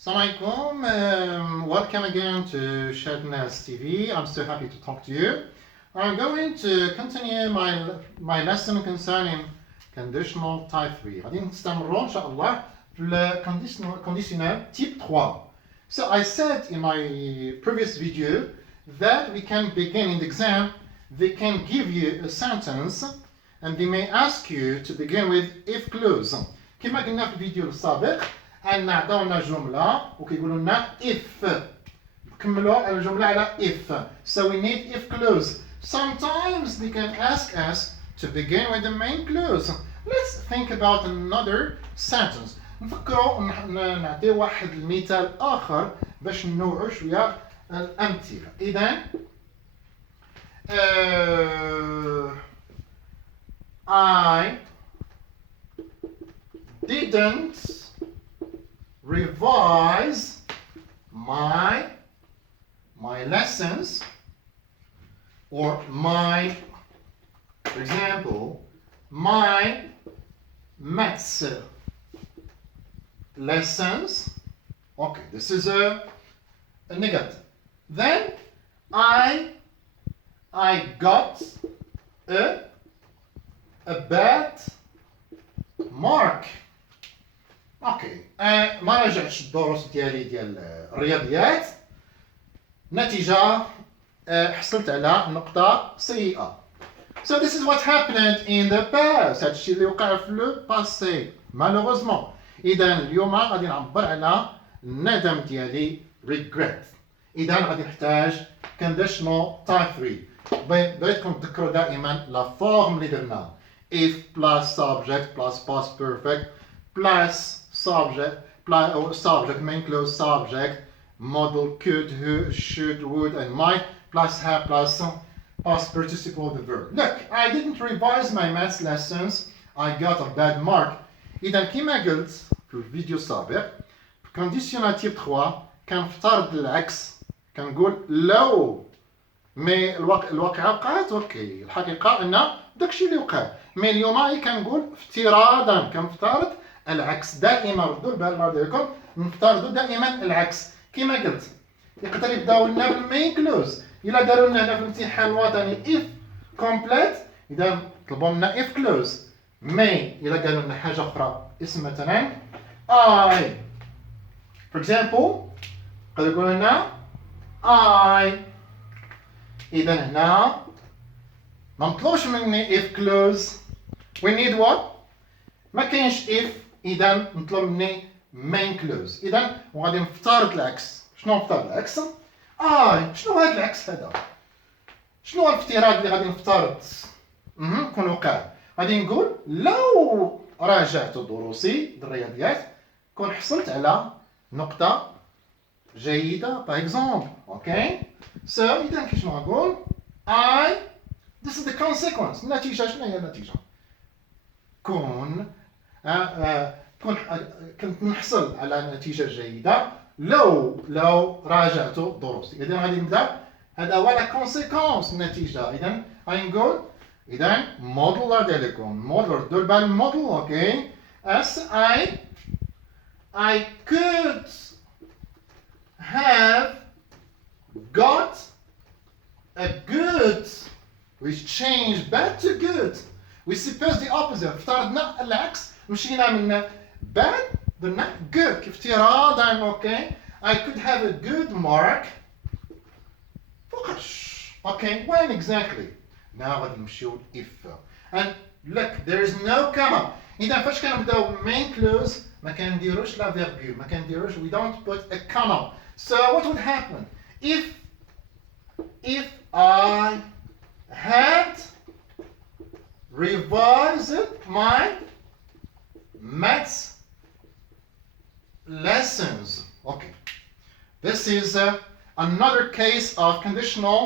Assalamu alaikum. Welcome again to ChadNass TV. I'm so happy to talk to you. I'm going to continue my lesson concerning conditional type 3. غادي نستمروا إن شاء الله في ال conditional type 3. So I said in my previous video that we can begin in the exam. They can give you a sentence and they may ask you to begin with if clause. كما قلنا في الفيديو السابق أن عطاونا جملة وكيقولوا لنا if. كملوا الجملة على if. So we need if clause. Sometimes they can ask us to begin with the main clause. Let's think about another sentence. نفكروا نعطي واحد المثال آخر باش ننوعوا شوية الأمثلة. إذا I didn't revise my lessons, or for example, my maths lessons. Okay, this is a negative. Then I got a bad mark. اوكي ما راجعتش الدروس ديال الرياضيات، نتيجة حصلت على نقطة سيئة. So this is what happened in the past. هذا الشيء اللي وقع في لو باسي malheureusement. إذا اليوم غادي نعبر على الندم ديالي regret. إذا غادي نحتاج conditional type 3. بغيتكم تذكروا دائما لا فورم اللي درنا if plus subject plus past perfect plus subject, main clause, subject, model, could, who, should, would, and might, plus have, plus past participle of the verb. Look, I didn't revise my maths lessons. I got a bad mark. إذا كما قلت في الفيديو السابق في conditional type 3 كنفترض العكس، كنقول لو مي الواقعة وقعت اوكي، الحقيقة أن داكشي اللي وقع، مي اليوم كنقول افتراضا كنفترض العكس. دائما ردوا البال الله يرضيكم، نفترضوا دائما العكس. كما قلت يقدر يبداو لنا بالمين كلوز. الا داروا لنا هنا في الامتحان الوطني if complete، اذا طلبوا لنا if clause. مي الا قالوا لنا حاجه اخرى اسم مثلا I for example يقدروا يقولوا لنا I. اذا هنا ما مطلوبش مني if clause. we need what؟ ما كاينش if، اذا نطلب مني main clause. اذا وغادي نفترض العكس. شنو نفترض العكس؟ شنو هذا العكس هذا؟ شنو هو الافتراض اللي غادي نفترض يكون وقع؟ غادي نقول لو راجعت دروسي الرياضيات كون حصلت على نقطة جيدة باغ اكزومبل. اوكي سو اذا كي شنو غنقول this is the consequence. النتيجة شنو هي النتيجة؟ كنت نحصل على نتيجة جيدة لو راجعت دروسي. إذا غادي نبدا، هذا هو لا كونسيكونس النتيجة. إذا غادي نقول إذا موديل غادي لكم موديل، ردوا البال الموديل. أوكي as I could have got a good which changed bad to good. We suppose the opposite. افترضنا العكس، مشينا من bad درنا good كافتراضا. اوكي I could have a good mark فوقاش. اوكي when exactly؟ now غادي نمشيو if and look there is no comma. اذا فاش كنبداو main clause ما كنديروش لا virgule، ما كنديروش we don't put a comma. So what would happen if I had revised my maths lessons? Okay, this is another case of conditional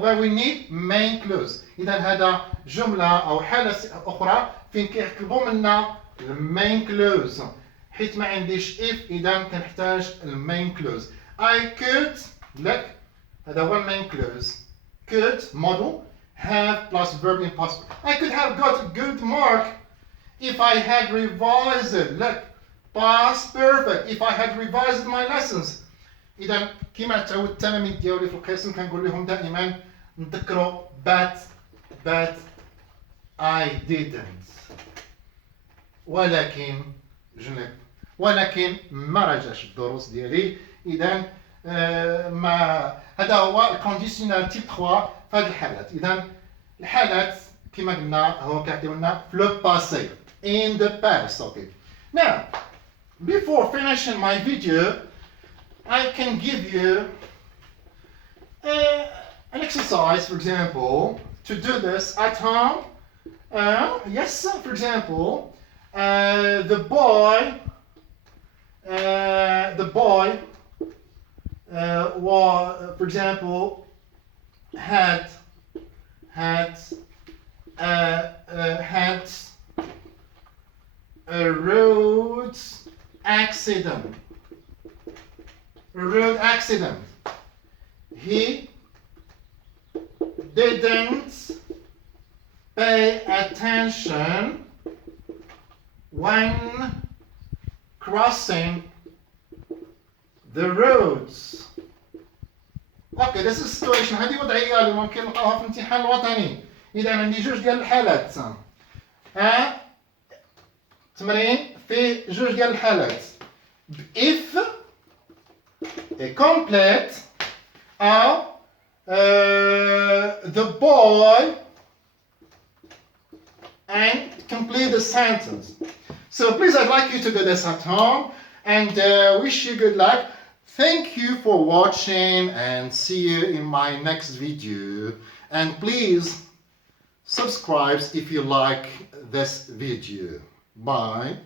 where we need main clause. إذا هذا جملة أو حالة أخرى فين كيطلبوا منا main clause، حيت ما عنديش if إذا كنحتاج main clause. I could look هذا هو main clause. could model have plus verb in past. I could have got a good mark if I had revised. Look past perfect if I had revised my lessons. إذا كما تعود التلاميذ ديالي في القسم كنقول لهم دائما نذكروا but I didn't. ولكن ما راجعش الدروس ديالي. إذا هذا هو الكونديشنال تيب 3 في هذه الحالات. إذا الحالات كما قلنا هو كيعطيو لنا في لو باسي in the past. Okay. Now, before finishing my video, I can give you an exercise, for example, to do this at home. Yes, for example, the boy was, for example, had a road accident. He didn't pay attention when crossing the roads. Okay, this is situation. هذه وضعية اللي ممكن نلقاوها في الامتحان الوطني. إذا عندي جوج ديال الحالات. تمرين فيه جوج ديال الحالات. if complete أو the boy and complete the sentence. So please, I'd like you to do this at home and wish you good luck. Thank you for watching and see you in my next video. And please subscribe if you like this video. Bye.